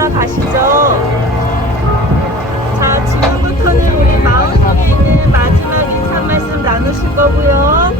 따라 가시죠. 자, 지금부터는 우리 마음속에 있는 마지막 인사 말씀 나누실 거고요.